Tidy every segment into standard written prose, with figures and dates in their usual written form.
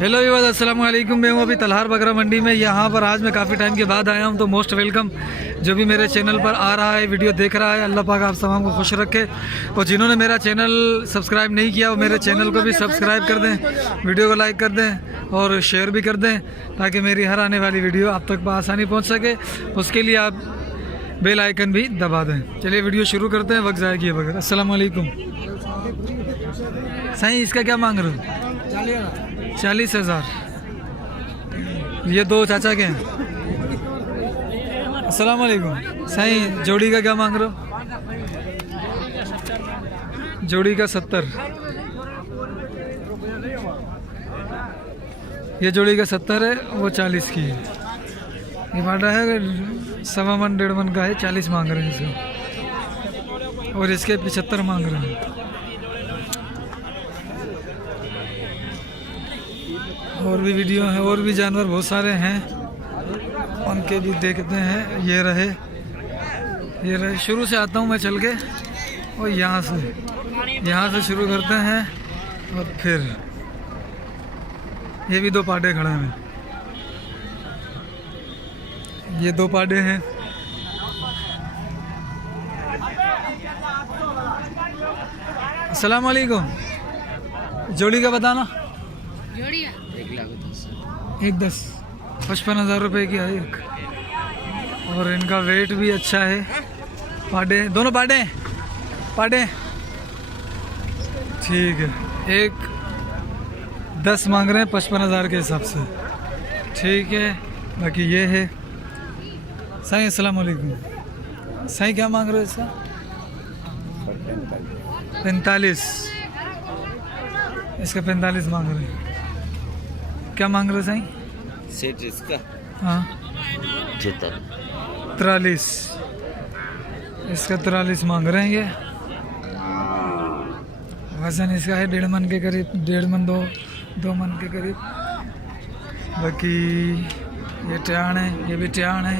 Hello विवाद, अस्सलाम वालेकुम। मैं हूँ अभी तलहार बकरा मंडी में। यहाँ पर आज मैं काफ़ी टाइम के बाद आया हूँ, तो मोस्ट वेलकम। जो भी मेरे चैनल पर आ रहा है, वीडियो देख रहा है, अल्लाह पाक आप तमाम को खुश रखे। और जिन्होंने मेरा चैनल सब्सक्राइब नहीं किया वो मेरे चैनल को भी सब्सक्राइब कर दें, वीडियो को लाइक कर दें और शेयर भी कर दें, ताकि मेरी हर आने वाली वीडियो आप तक आसानी पहुँच सके। उसके लिए आप बेल आइकन भी दबा दें। चलिए वीडियो शुरू करते हैं, वक्त ज़ाया किए बगैर। अस्सलाम वालेकुम। सही, इसका क्या मांग रहे हो? 40,000। ये दो चाचा के हैं। अस्सलाम वालेकुम। सही, जोड़ी का क्या मांग रहे हो? जोड़ी का 70। ये जोड़ी का 70 है, वो 40 की है। ये बाटा है 1.25 मन 1.5 मन का है, 40 मांग रहे हैं इसको, और इसके 75 मांग रहे हैं। और भी वीडियो हैं, और भी जानवर बहुत सारे हैं, उनके भी देखते हैं। ये रहे शुरू से आता हूँ मैं चल के, और यहाँ से शुरू करते हैं। और फिर ये भी दो पाडे खड़े हैं, ये दो पाडे हैं। अस्सलाम वालेकुम। जोड़ी का बताना। जोड़ी 1,10 55,000 रुपये की है एक। और इनका वेट भी अच्छा है। पाडे दोनों पाडे ठीक है। एक 10 मांग रहे हैं 55,000 के हिसाब से, ठीक है। बाकी ये है। साईं अस्सलाम वालेकुम। साईं क्या मांग रहे हो इसका? 45। इसका 45 मांग रहे हैं। क्या मांग रहे साईं? सेट इसका हाँ 43। इसका 43 मांग रहे हैं। ये वजन इसका है 1.5 मन के करीब, 1.5 मन 2 मन के करीब। बाकी ये ट्याण है, ये भी ट्याण है।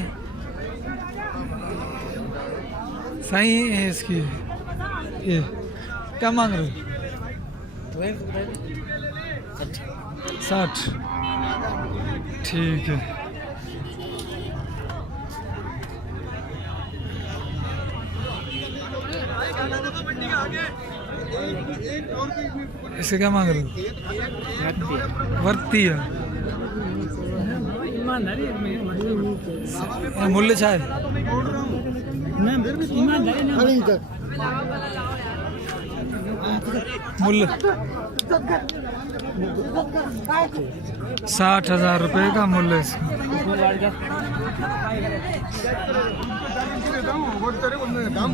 सही है इसकी। ये क्या मांग रहे हो? 60, ठीक है। इसे क्या मांग रहे हो? वर्ती है। मूल्य छा है? मूल्य 60,000 रुपये का मूल्य इसका।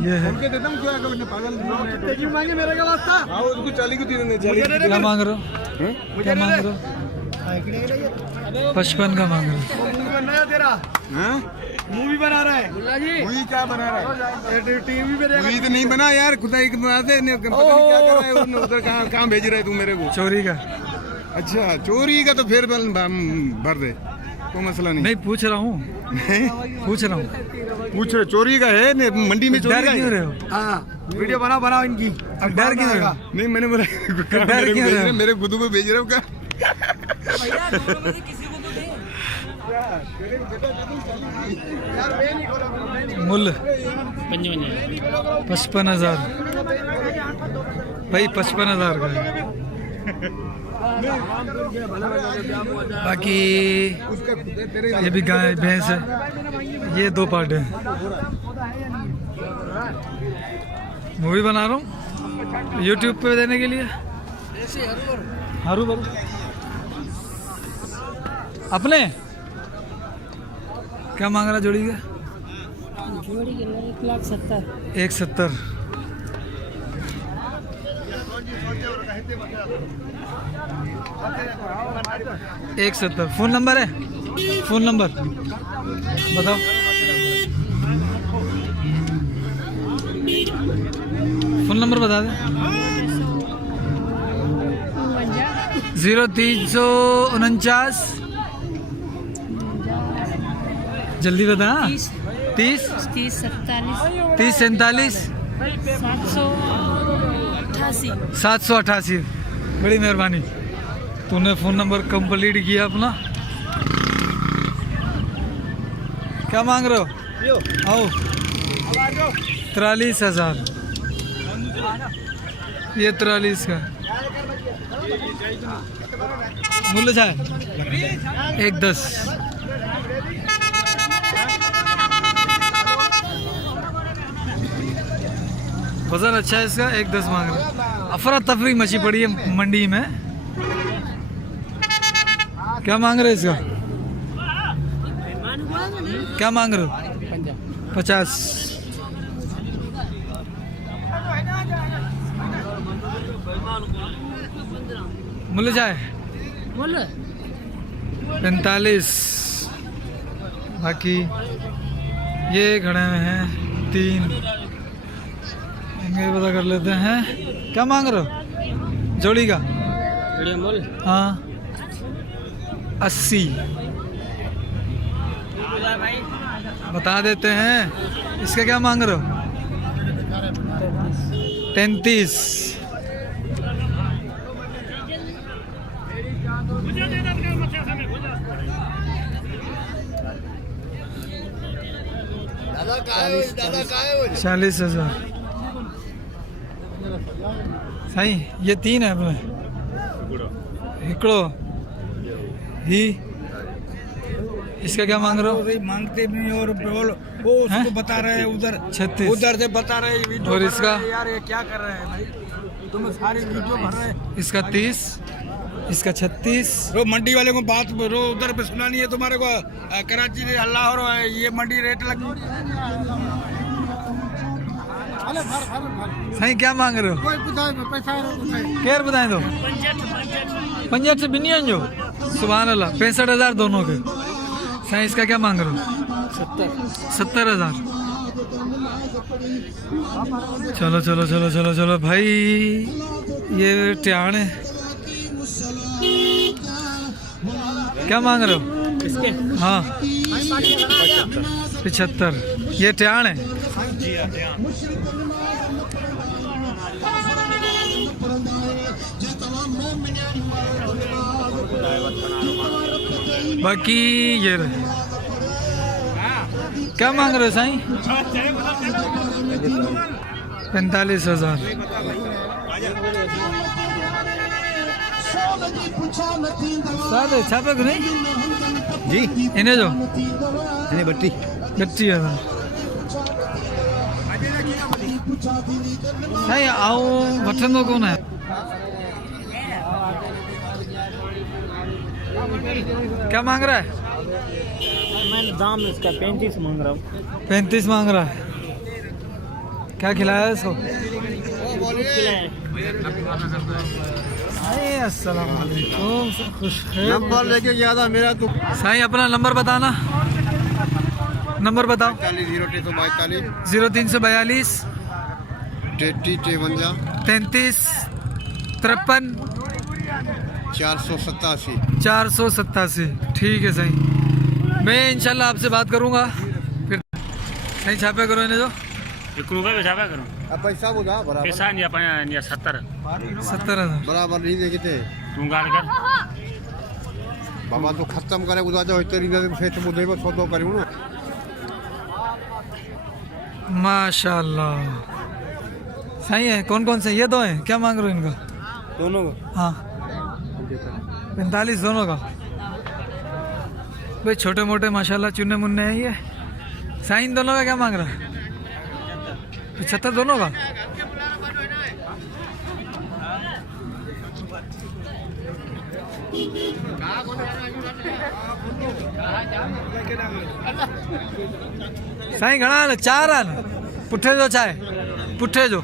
ये है। क्या मांग रहे हो? क्या मांग रहे हो? 55 का मांग रहे हो। मूवी बना रहा है। मूवी क्या बना रहा है? टीवी पे मूवी तो नहीं बना यार, खुदा एक बनाते क्या कर रहा है उधर। कहाँ भेज रहा है तू मेरे को? चोरी का। अच्छा, चोरी का तो फिर भर दे, कोई मसला नहीं। नहीं पूछ रहा हूँ, पूछ रहे चोरी का है मंडी में। डर क्यों रहे हो? वीडियो बनाओ इनकी। अब डर क्यों रहे हो? नहीं मैंने बोला डर क्यों रहे हो? मेरे गुद्दू को भेज रहे हो क्या? मूल्य 55,000 भाई, 55,000 का है। बाकी ये भी गाय भैंस है। ये दो पार्ट है। मूवी बना रहा हूँ यूट्यूब पे देने के लिए। हरू भरू अपने क्या मांग रहा जोड़ी का? जोड़ी के 1,70,000। 1,70,000। फ़ोन नंबर है? फ़ोन नंबर बताओ। फ़ोन नंबर बता दे। 0349। जल्दी बता। 30 47 788। 788। बड़ी मेहरबानी। तूने फ़ोन नंबर कंप्लीट किया अपना। क्या मांग रहे हो? आओ 43,000। ये 43 का मूल्य है 1,10। वजन अच्छा है इसका, 1,10 मांग रहे। अफरा तफरी मची पड़ी है मंडी में। क्या मांग रहे इसका? क्या मांग रहे हो? 50। मूल्य क्या है? 45। बाकी ये खड़े हुए हैं 3, इनके पता कर लेते हैं। क्या मांग रहे हो जोड़ी का? हाँ 80 बता देते हैं। इसका क्या मांग रहे हो? 33। दादा का है 40,000। सही, ये 3 है अपने। हिकड़ो ही इसका क्या मांग रहे हो? मांगते नहीं और बोल वो उसको बता रहे हैं उधर 36। उधर से बता रहे हैं वीडियो और भर इसका? रहे हैं यार, ये क्या कर रहे हैं भाई? तुम सारी वीडियो भर रहे हैं। इसका 30, इसका 36। रो मंडी वाले को बात रो उधर पे सुना नहीं है तुम्हारे को। कराची में हल्ला हो रहा है, ये मंडी रेट लग। सही, क्या मांग रहे हो? केयर बताएं तो 65 से बिनियन जो सुभान अल्लाह। 65,000 दोनों के। सही, इसका क्या मांग रहे हो? 70,000। चलो चलो चलो चलो चलो भाई, ये ट्याण है। क्या मांग रहे हो? इसके हाँ 75। ये ट्याण है। बाकी ये रहे। क्या मांग रहे हो साईं? 45,000। सादे छापे को नहीं जी इन्हें जो नहीं बट्टी 32,000। साईं आओ वठंदो कौन है? क्या मांग रहा है? मैंने दाम इसका 35 मांग रहा हूँ। 35 मांग रहा है। क्या खिलाया है इसको? अस्सलाम वालेकुम, खुश है। नंबर लेके गया था मेरा तो साईं अपना नंबर बताना। नंबर बताओ। 0342 0342 33 33 53 487। 487। ठीक है साईं, मैं इंशाल्लाह आपसे बात करूंगा फिर। साईं छापे करो इन्हें जो 1 रुपये में छापा करूँ। अब पैसा बुझा बराबर पैसा नहीं अपन 70 70,000। बराबर नहीं देखते तू गाड़ी कर बाबा तो खत्म करे बुझा जाओ इतनी फेच बुझे बस सौदो करूँ ना। माशाल्लाह सही है। कौन कौन से? ये दो हैं। क्या मांग रहे हो इनका? दोनों को हाँ 45 दोनों का। भाई छोटे मोटे माशाल्लाह चुन्ने मुन्ने हैं ये। साइन दोनों का क्या मांग रहा है? 75 दोनों का। साईं घणा आहिनि? 4 आहिनि। पुठे जो छा आहे? पुठे जो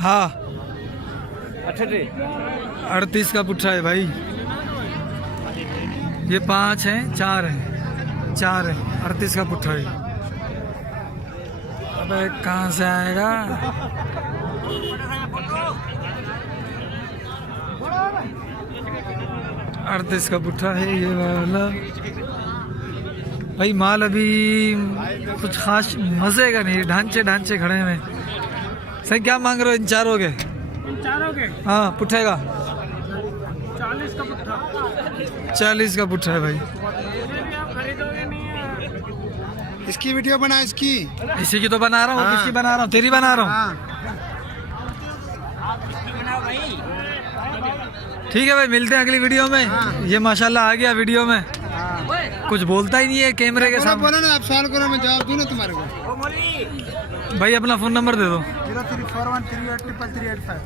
हाँ 38 का पुट्ठा है भाई। ये 5 हैं, 4 हैं, 4 है। 38 का पुट्ठा है। अबे कहाँ से आएगा? अड़तीस का पुट्ठा है ये वाला। भाई माल अभी कुछ खास मजे का नहीं, ढांचे ढांचे खड़े हैं। सही क्या मांग रहे हो इन चारों के? इन चारों के हाँ पुट्ठे का 40 का पुट्ठा। 40 का पुट्ठा है भाई। ये भी आप खरीदोगे नहीं है। इसकी वीडियो बना इसकी। इसी की तो बना रहा हूँ। और किसकी बना रहा हूँ? तेरी बना रहा हूँ। हाँ ठीक है भाई, मिलते हैं अगली वीडियो में। ये माशाल्लाह आ गया वीडियो में, कुछ बोलता ही नहीं है कैमरे के सामने। बोलो ना, आप सवाल करो, मैं जवाब दूँ ना तुम्हारे को। भाई अपना फ़ोन नंबर दे दो। 0341383385।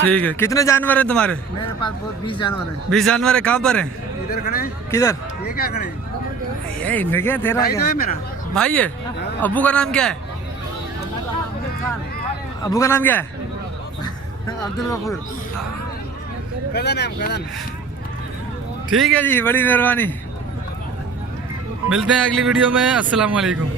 ठीक है। कितने जानवर हैं तुम्हारे? मेरे पास बहुत 20 जानवर हैं। 20 जानवर है। कहाँ पर हैं? इधर खड़े हैं। किधर? ये क्या खड़े हैं? ये इनके क्या, तेरा भाई तो क्या? है मेरा। भाई है। अब्बू का नाम क्या है? अब्बू का नाम क्या है? अब्दुल गफूर। कदन है, कदन। ठीक है जी, बड़ी मेहरबानी। मिलते हैं अगली वीडियो में। अस्सलाम वालेकुम।